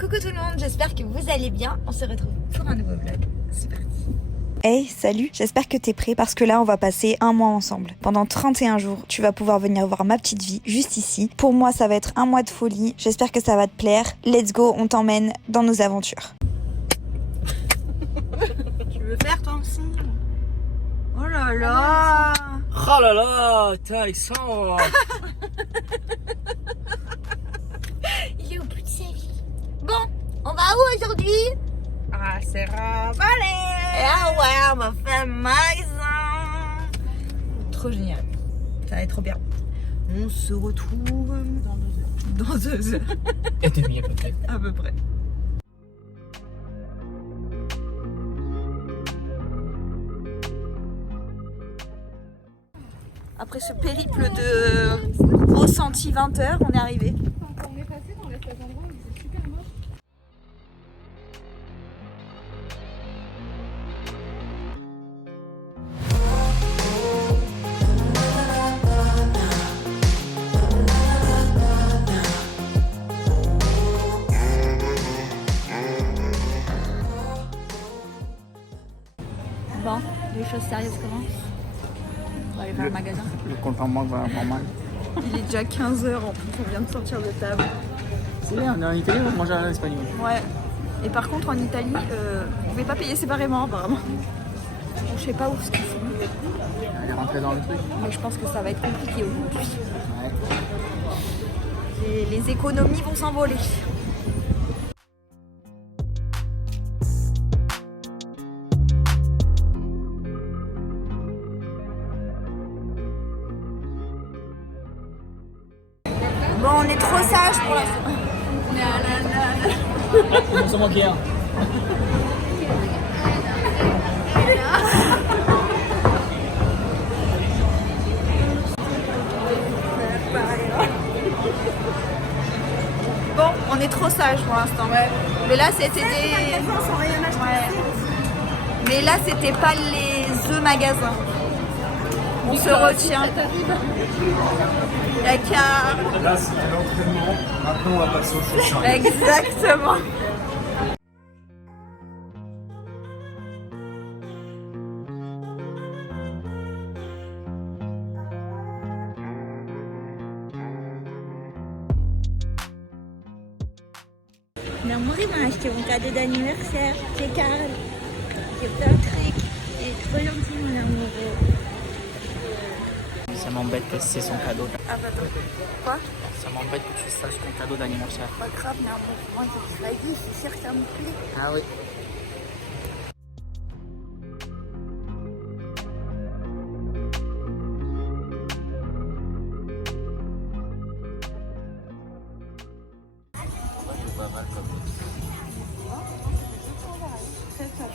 Coucou tout le monde, j'espère que vous allez bien. On se retrouve pour un nouveau vlog. C'est parti. Hey, salut, j'espère que t'es prêt parce que là on va passer un mois ensemble. Pendant 31 jours, tu vas pouvoir venir voir ma petite vie juste ici. Pour moi ça va être un mois de folie, j'espère que ça va te plaire. Let's go, on t'emmène dans nos aventures. Tu veux faire toi aussi? Oh là là. Oh là là, t'es Alexandre. Il est au bout de sa vie. Bon, on va où aujourd'hui? Ah, c'est Ravalé. Ah ouais, on va faire un magasin. Trop génial. Ça va être trop bien. On se retrouve dans 2 heures. Et demi à peu près. À peu près. Après ce périple de ressenti 20 heures, on est arrivé. On est passé dans l'espace endroit où c'est super moche. Bon, les choses sérieuses commencent. On va aller faire le magasin. Le compte en banque va normal. Il est déjà 15h en plus, on vient de sortir de table. C'est bien, on est en Italie, on mange à l'espagnol. Ouais. Et par contre en Italie, vous pouvez pas payer séparément apparemment. Bon, je sais pas où ce qu'ils font. Elle est rentrée dans le truc. Mais je pense que ça va être compliqué aujourd'hui. Ouais. Les économies vont s'envoler. Bon, on est trop sages pour l'instant. C'est moi qui ai un. Bon, on est trop sages pour l'instant. Ouais. Mais là, c'était des... Ouais. Mais là, c'était pas les œufs magasins. On se retient. La carte. Là, c'était l'entraînement. Maintenant, on va passer au foot. Exactement. Mon amour, il m'a acheté mon cadeau d'anniversaire. C'est Karl. J'ai plein de trucs. Il est trop gentil, mon amour. Ça m'embête que c'est son cadeau. Ah, pardon. Quoi? Ça m'embête que tu saches ton cadeau d'anniversaire. Pas grave, mon amour. Moi, je l'ai dit, c'est sûr que ça me plaît. Ah oui.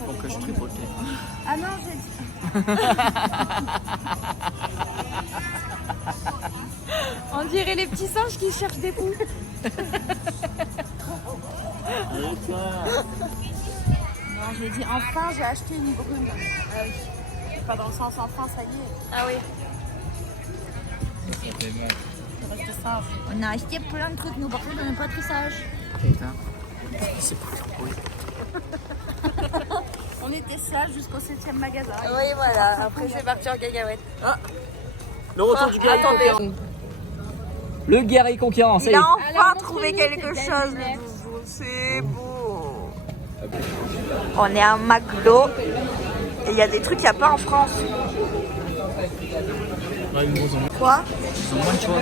Donc je tripote. Ah non, j'ai dit. On dirait les petits singes qui cherchent des poux. Non, j'ai dit enfin j'ai acheté une brune. Ah oui. Pas dans le sens enfin ça y est. Ah oui. On a acheté plein de trucs, nous par contre on n'est pas très sages. Putain. C'est pas trop cool. On était sages jusqu'au 7e magasin. Oui voilà, après c'est parti en cacahuète. Ah. Le retour du guerrier. Attendez. Le guerrier conquérant, ça y Il est. a enfin trouvé quelque chose, le doudou. C'est beau. On est à un McDo et il y a des trucs qu'il n'y a pas en France. Ouais, ils ont Quoi? moins de choix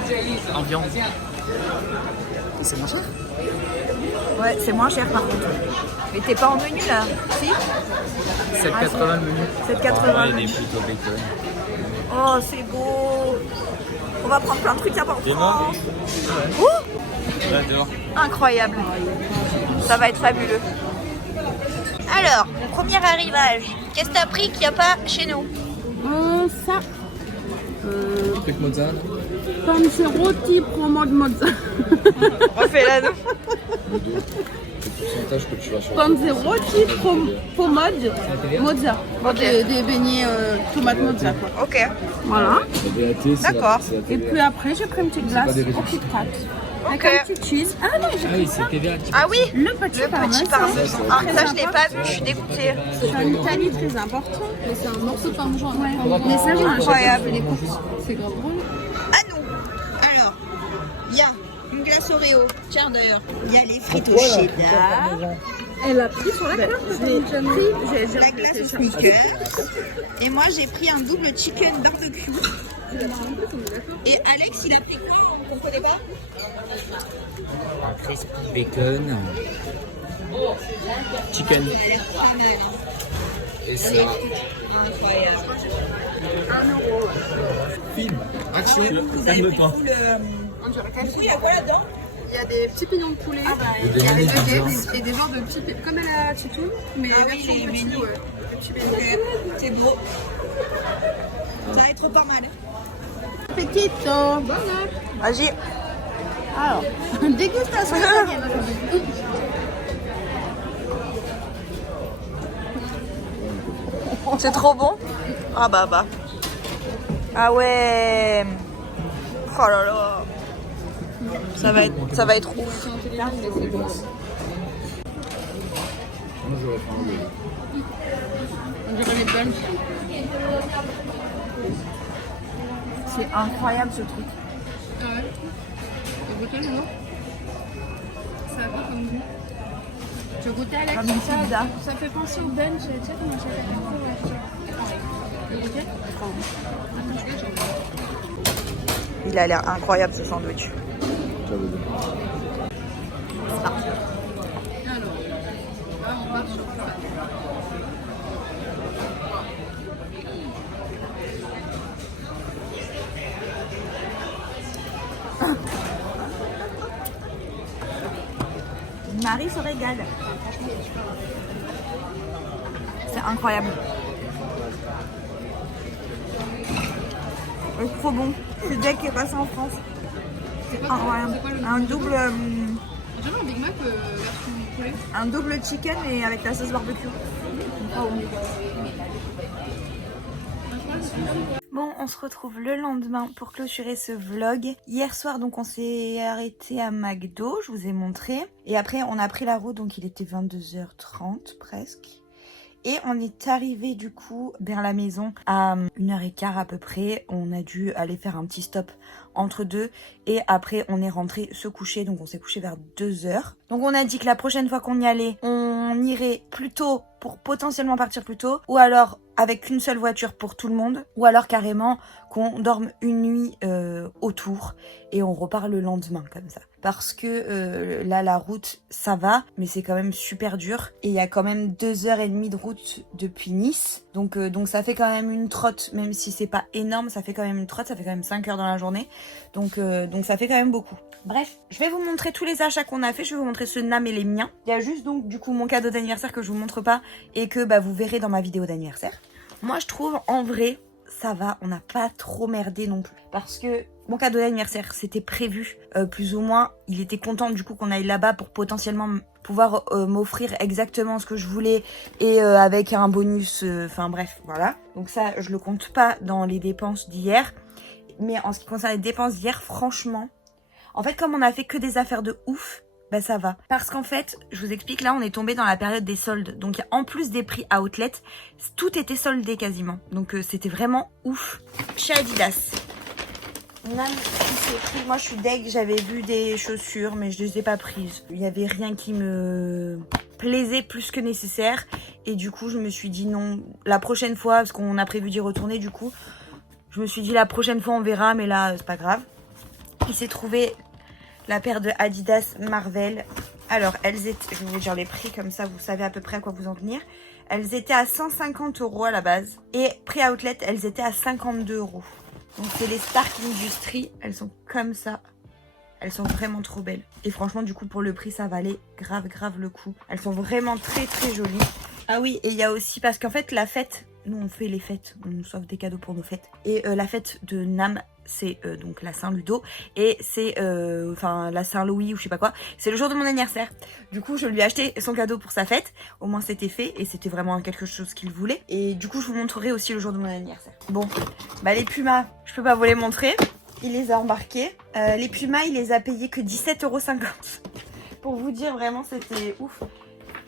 en viande. Et c'est moins cher. Ouais, c'est moins cher par contre. Mais t'es pas en menu là? Si? 7,80 le menu. 7,80. Il est plutôt bacon. Oh, c'est beau. On va prendre plein de trucs à part en France. J'adore. Incroyable. Ça va être fabuleux. Alors, premier arrivage. Qu'est-ce que t'as pris qu'il n'y a pas chez nous? Ça, Truc mozza. Panzerotti Promo de Mozza. Refais-la nous. Pourcentage que tu vas sur Panzerotti Pomode Mozza. Ok. Des beignets tomates mozza quoi. Ok. Voilà. D'accord. Et puis après j'ai pris une petite glace au Kit Kat. Avec Ok. un petit cheese. Ah non, j'ai Ah oui, c'est TVA. Ah oui, le petit le parmesan. petit parmesan. Ah, ça, je l'ai pas vu, je suis dégoûtée. C'est en Italie très important. Mais c'est un morceau de parmesan. Ouais. Mais ça, j'ai Incroyable. Les courses. C'est grave drôle. À nous. Alors, il y a une glace Oreo. Tiens d'ailleurs. Il y a les frites au cheddar. Elle a pris sur la carte. J'ai pris. La glace au sneakers. Et moi, j'ai pris un double chicken barbecue. Et Alex, il a pris quoi? On ne connaît pas? Un crispy bacon. Chicken. Pas mal. Et ça. Incroyable. Film, action, Vous avez pris tout le... Il y a quoi là-dedans? Il y a des petits pignons de poulet. Il y a des Et des genres de petits. Comme à la titoune, mais Ah oui, version les petit, menus. ouais. Des petits menus. Ok, c'est beau. Ça va être pas mal. Petito. Bonheur. Vas-y. Alors, dégustation italienne aujourd'hui. C'est trop bon. Ah bah. Ah ouais. Oh là là. Ça va être ouf. Mais c'est bon. Moi, j'aurais fait un deux. On dirait les punch. C'est incroyable ce truc. Ah ouais. Et goûter maintenant? Ça a quoi comme goût? Tu veux goûter Alex? Comme une pizza. Ça fait penser au bench, tu sais comment ça fait? Tu veux goûter? Il a l'air incroyable ce sandwich. Ça veut dire. Alors, là on part sur ça. Marie se régale. C'est incroyable. C'est trop bon. C'est Jack qui est passé en France. C'est quoi, Incroyable. c'est quoi le Un double, On dirait un Big Mac version poulet. un double chicken et avec la sauce barbecue. Bon, on se retrouve le lendemain pour clôturer ce vlog. Hier soir, donc, on s'est arrêté à McDo, je vous ai montré. Et après, on a pris la route, donc il était 22h30 presque. Et on est arrivé du coup vers la maison à 1h15 à peu près. On a dû aller faire un petit stop entre deux. Et après, on est rentré se coucher. Donc on s'est couché vers 2h. Donc on a dit que la prochaine fois qu'on y allait, on irait plus tôt pour potentiellement partir plus tôt. Ou alors avec une seule voiture pour tout le monde. Ou alors carrément qu'on dorme une nuit autour. Et on repart le lendemain comme ça. Parce que là, la route, ça va. Mais c'est quand même super dur. Et il y a quand même 2h30 de route depuis Nice. Donc ça fait quand même une trotte. Même si c'est pas énorme, ça fait quand même une trotte. Ça fait quand même 5 heures dans la journée. Donc ça fait quand même beaucoup. Bref, je vais vous montrer tous les achats qu'on a fait. Je vais vous montrer ceux de Nam et les miens. Il y a juste donc du coup mon cadeau d'anniversaire que je vous montre pas. Et que vous verrez dans ma vidéo d'anniversaire. Moi, je trouve en vrai... ça va, on n'a pas trop merdé non plus. Parce que mon cadeau d'anniversaire, c'était prévu plus ou moins. Il était content du coup qu'on aille là-bas pour potentiellement pouvoir m'offrir exactement ce que je voulais et avec un bonus, enfin bref, voilà. Donc ça, je le compte pas dans les dépenses d'hier. Mais en ce qui concerne les dépenses d'hier, franchement, en fait, comme on a fait que des affaires de ouf, ça va. Parce qu'en fait, je vous explique, là, on est tombé dans la période des soldes. Donc, en plus des prix outlet, tout était soldé quasiment. Donc, c'était vraiment ouf. Chez Adidas. Nam, s'est pris. Moi, je suis deg. J'avais vu des chaussures, mais je les ai pas prises. Il y avait rien qui me plaisait plus que nécessaire. Et du coup, je me suis dit non. La prochaine fois, parce qu'on a prévu d'y retourner, du coup, je me suis dit la prochaine fois, on verra. Mais là, c'est pas grave. Il s'est trouvé... la paire de Adidas Marvel. Alors, elles étaient... je vais vous dire les prix, comme ça, vous savez à peu près à quoi vous en tenir. Elles étaient à 150 € à la base. Et prix outlet, elles étaient à 52 €. Donc, c'est les Stark Industries. Elles sont comme ça. Elles sont vraiment trop belles. Et franchement, du coup, pour le prix, ça valait grave le coup. Elles sont vraiment très jolies. Ah oui, et il y a aussi... parce qu'en fait, la fête... nous, on fait les fêtes. On nous offre des cadeaux pour nos fêtes. Et la fête de Nam... c'est donc la Saint-Ludo et c'est la Saint-Louis ou je sais pas quoi. C'est le jour de mon anniversaire. Du coup, je lui ai acheté son cadeau pour sa fête. Au moins, c'était fait et c'était vraiment quelque chose qu'il voulait. Et du coup, je vous montrerai aussi le jour de mon anniversaire. Bon, les pumas, je peux pas vous les montrer. il les a embarqués. Les Pumas, il les a payés que 17,50 €. Pour vous dire, vraiment, c'était ouf.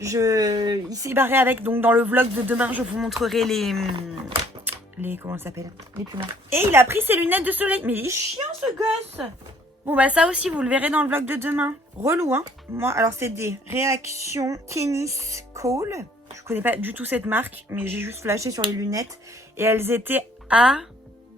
Il s'est barré avec, donc dans le vlog de demain, je vous montrerai les comment ça s'appelle, les Pumas. Et il a pris ses lunettes de soleil. Mais il est chiant, ce gosse. Bon, bah ça aussi, vous le verrez dans le vlog de demain. Relou, hein. Moi, alors c'est des réactions Kennis Cole. Je connais pas du tout cette marque, mais j'ai juste flashé sur les lunettes. Et elles étaient à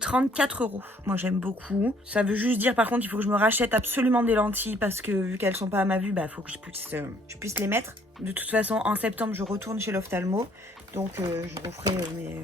34 €. Moi, j'aime beaucoup. Ça veut juste dire, par contre, il faut que je me rachète absolument des lentilles parce que vu qu'elles sont pas à ma vue, bah, faut que je puisse les mettre. De toute façon, en septembre, je retourne chez l'ophtalmo. Donc, je referai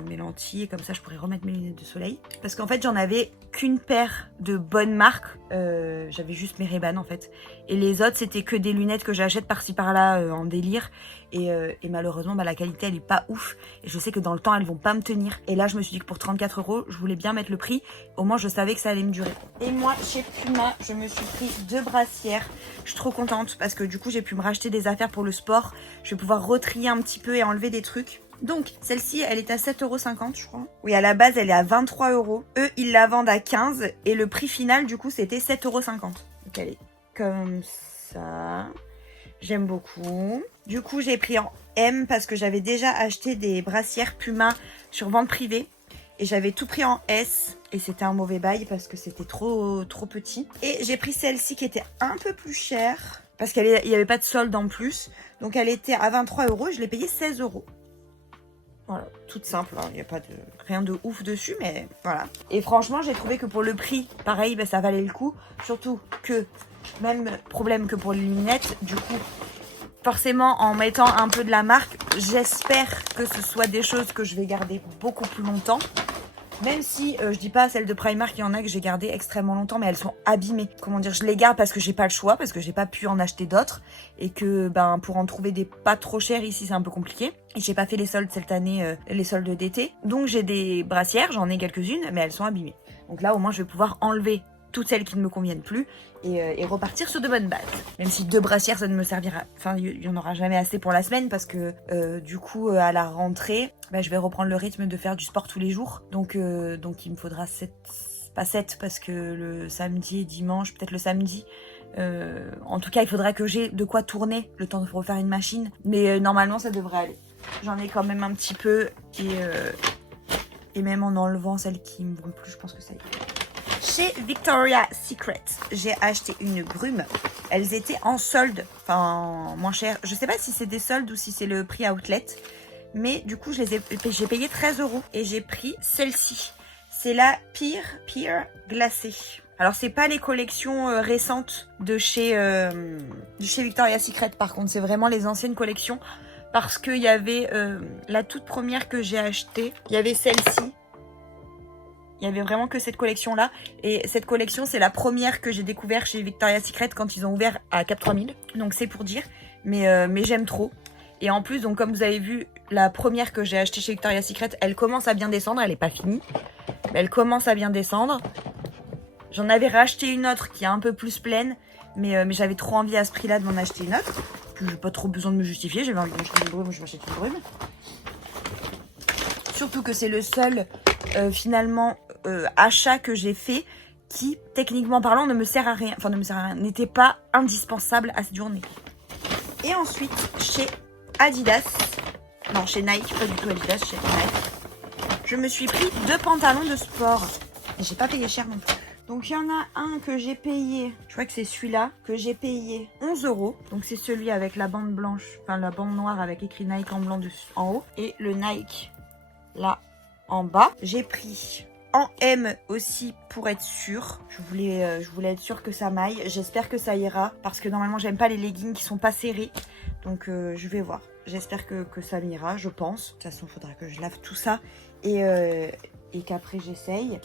mes lentilles et comme ça, je pourrai remettre mes lunettes de soleil. Parce qu'en fait, j'en avais qu'une paire de bonnes marques. J'avais juste mes Ray-Ban, en fait. Et les autres, c'était que des lunettes que j'achète par-ci par-là en délire. Et malheureusement, bah, la qualité, elle est pas ouf. Et je sais que dans le temps, elles vont pas me tenir. Et là, je me suis dit que pour 34 €, je voulais bien mettre le prix. Au moins, je savais que ça allait me durer. Et moi, chez Puma, je me suis pris 2 brassières. Je suis trop contente parce que du coup, j'ai pu me racheter des affaires pour le sport. Je vais pouvoir retrier un petit peu et enlever des trucs. Donc, celle-ci, elle est à 7,50 €, je crois. Oui, à la base, elle est à 23 €. Eux, ils la vendent à 15 et le prix final, du coup, c'était 7,50 €. Donc, elle est comme ça. J'aime beaucoup. Du coup, j'ai pris en M parce que j'avais déjà acheté des brassières Puma sur vente privée. Et j'avais tout pris en S. Et c'était un mauvais bail parce que c'était trop petit. Et j'ai pris celle-ci qui était un peu plus chère. Parce qu'il n'y avait pas de solde en plus. Donc, elle était à 23 €. Je l'ai payée 16 €. Voilà, toute simple, il n'y a pas de rien de ouf dessus, mais voilà. Et franchement, j'ai trouvé que pour le prix, pareil, bah, ça valait le coup. Surtout que, même problème que pour les lunettes, du coup, forcément, en mettant un peu de la marque, j'espère que ce soit des choses que je vais garder beaucoup plus longtemps. Même si, je dis pas celles de Primark, il y en a que j'ai gardées extrêmement longtemps, mais elles sont abîmées. Comment dire, je les garde parce que j'ai pas le choix, parce que j'ai pas pu en acheter d'autres. Et que, ben, pour en trouver des pas trop chères ici, c'est un peu compliqué. Et j'ai pas fait les soldes cette année, les soldes d'été. Donc j'ai des brassières, j'en ai quelques-unes, mais elles sont abîmées. Donc là, au moins, je vais pouvoir enlever toutes celles qui ne me conviennent plus et repartir sur de bonnes bases. Même si 2 brassières, ça ne me servira... Enfin, il n'y en aura jamais assez pour la semaine parce que du coup, à la rentrée, bah, je vais reprendre le rythme de faire du sport tous les jours. Donc il me faudra 7... Pas 7 parce que le samedi et dimanche, peut-être le samedi... en tout cas, il faudra que j'ai de quoi tourner le temps de refaire une machine. Mais normalement, ça devrait aller. J'en ai quand même un petit peu et même en enlevant celles qui me vont plus, je pense que ça y est. Chez Victoria's Secret, j'ai acheté une brume. Elles étaient en solde, enfin moins chères. Je sais pas si c'est des soldes ou si c'est le prix outlet. Mais du coup, j'ai payé 13 € et j'ai pris celle-ci. C'est la Pear glacée. Alors, c'est pas les collections récentes de chez Victoria's Secret. Par contre, c'est vraiment les anciennes collections. Parce qu'il y avait la toute première que j'ai achetée. Il y avait celle-ci. Il y avait vraiment que cette collection-là. Et cette collection, c'est la première que j'ai découvert chez Victoria's Secret quand ils ont ouvert à Cap 3000. Donc c'est pour dire. Mais j'aime trop. Et en plus, donc comme vous avez vu, la première que j'ai achetée chez Victoria's Secret, elle commence à bien descendre. Elle n'est pas finie. Mais elle commence à bien descendre. J'en avais racheté une autre qui est un peu plus pleine. Mais j'avais trop envie à ce prix-là de m'en acheter une autre. Puis j'ai pas trop besoin de me justifier. J'avais envie de m'acheter une brume, je m'achète une brume. Surtout que c'est le seul, finalement, achat que j'ai fait qui, techniquement parlant, ne me sert à rien. Enfin, ne me sert à rien. N'était pas indispensable à cette journée. Et ensuite, chez Adidas. Non, chez Nike, pas du tout Adidas, chez Nike. Je me suis pris 2 pantalons de sport. Et j'ai pas payé cher non plus. Donc, il y en a un que j'ai payé, je crois que c'est celui-là, que j'ai payé 11 €. Donc, c'est celui avec la bande blanche, enfin la bande noire avec écrit Nike en blanc dessus, en haut. Et le Nike, là, en bas. J'ai pris en M aussi pour être sûre. Je voulais être sûre que ça m'aille. J'espère que ça ira parce que normalement, j'aime pas les leggings qui sont pas serrés. Donc, je vais voir. J'espère que ça m'ira, je pense. De toute façon, il faudra que je lave tout ça et qu'après, j'essaye.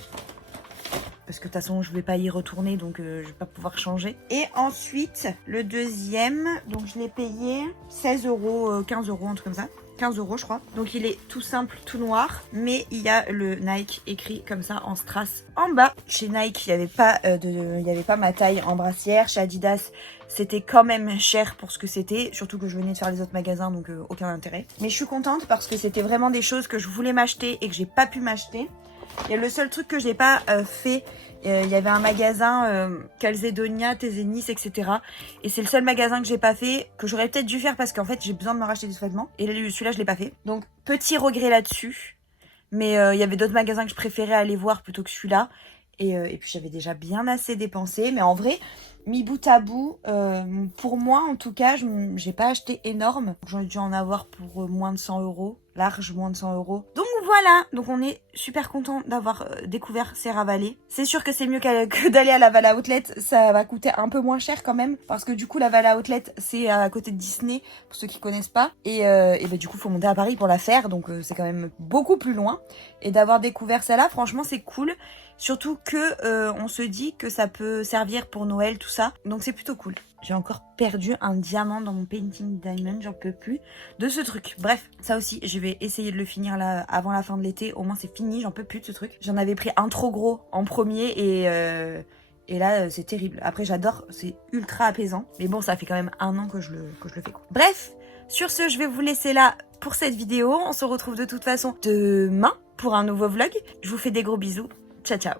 Parce que de toute façon, je vais pas y retourner, donc je vais pas pouvoir changer. Et ensuite, le deuxième, donc je l'ai payé 16 €, 15 €, un truc comme ça. 15 € je crois. Donc il est tout simple, tout noir. Mais il y a le Nike écrit comme ça en strass en bas. Chez Nike, il n'y avait pas ma taille en brassière. Chez Adidas, c'était quand même cher pour ce que c'était. Surtout que je venais de faire les autres magasins, donc aucun intérêt. Mais je suis contente parce que c'était vraiment des choses que je voulais m'acheter et que j'ai pas pu m'acheter. Et le seul truc que j'ai pas fait, il y avait un magasin Calzedonia, Tezenis, etc. Et c'est le seul magasin que j'ai pas fait, que j'aurais peut-être dû faire parce qu'en fait j'ai besoin de me racheter des sous-vêtements. Et celui-là je l'ai pas fait. Donc petit regret là-dessus. Mais il y avait d'autres magasins que je préférais aller voir plutôt que celui-là. Et puis j'avais déjà bien assez dépensé. Mais en vrai, mis bout à bout, pour moi en tout cas, j'ai pas acheté énorme. J'en ai dû en avoir pour moins de 100 €. Large, moins de 100 €. Donc voilà, donc on est super content d'avoir découvert Serra Valley. C'est sûr que c'est mieux que d'aller à la Valla Outlet. Ça va coûter un peu moins cher quand même. Parce que du coup, la Valla Outlet, c'est à côté de Disney, pour ceux qui connaissent pas. Et bah, du coup, il faut monter à Paris pour la faire. Donc c'est quand même beaucoup plus loin. Et d'avoir découvert ça là, franchement, c'est cool. Surtout que on se dit que ça peut servir pour Noël, tout ça. Donc c'est plutôt cool. J'ai encore perdu un diamant dans mon painting diamond, j'en peux plus de ce truc. Bref, ça aussi, je vais essayer de le finir là avant la fin de l'été. Au moins c'est fini, j'en peux plus de ce truc. J'en avais pris un trop gros en premier et là c'est terrible. Après j'adore, c'est ultra apaisant. Mais bon, ça fait quand même 1 an que je le fais quoi. Bref, sur ce, je vais vous laisser là pour cette vidéo. On se retrouve de toute façon demain pour un nouveau vlog. Je vous fais des gros bisous. Ciao ciao.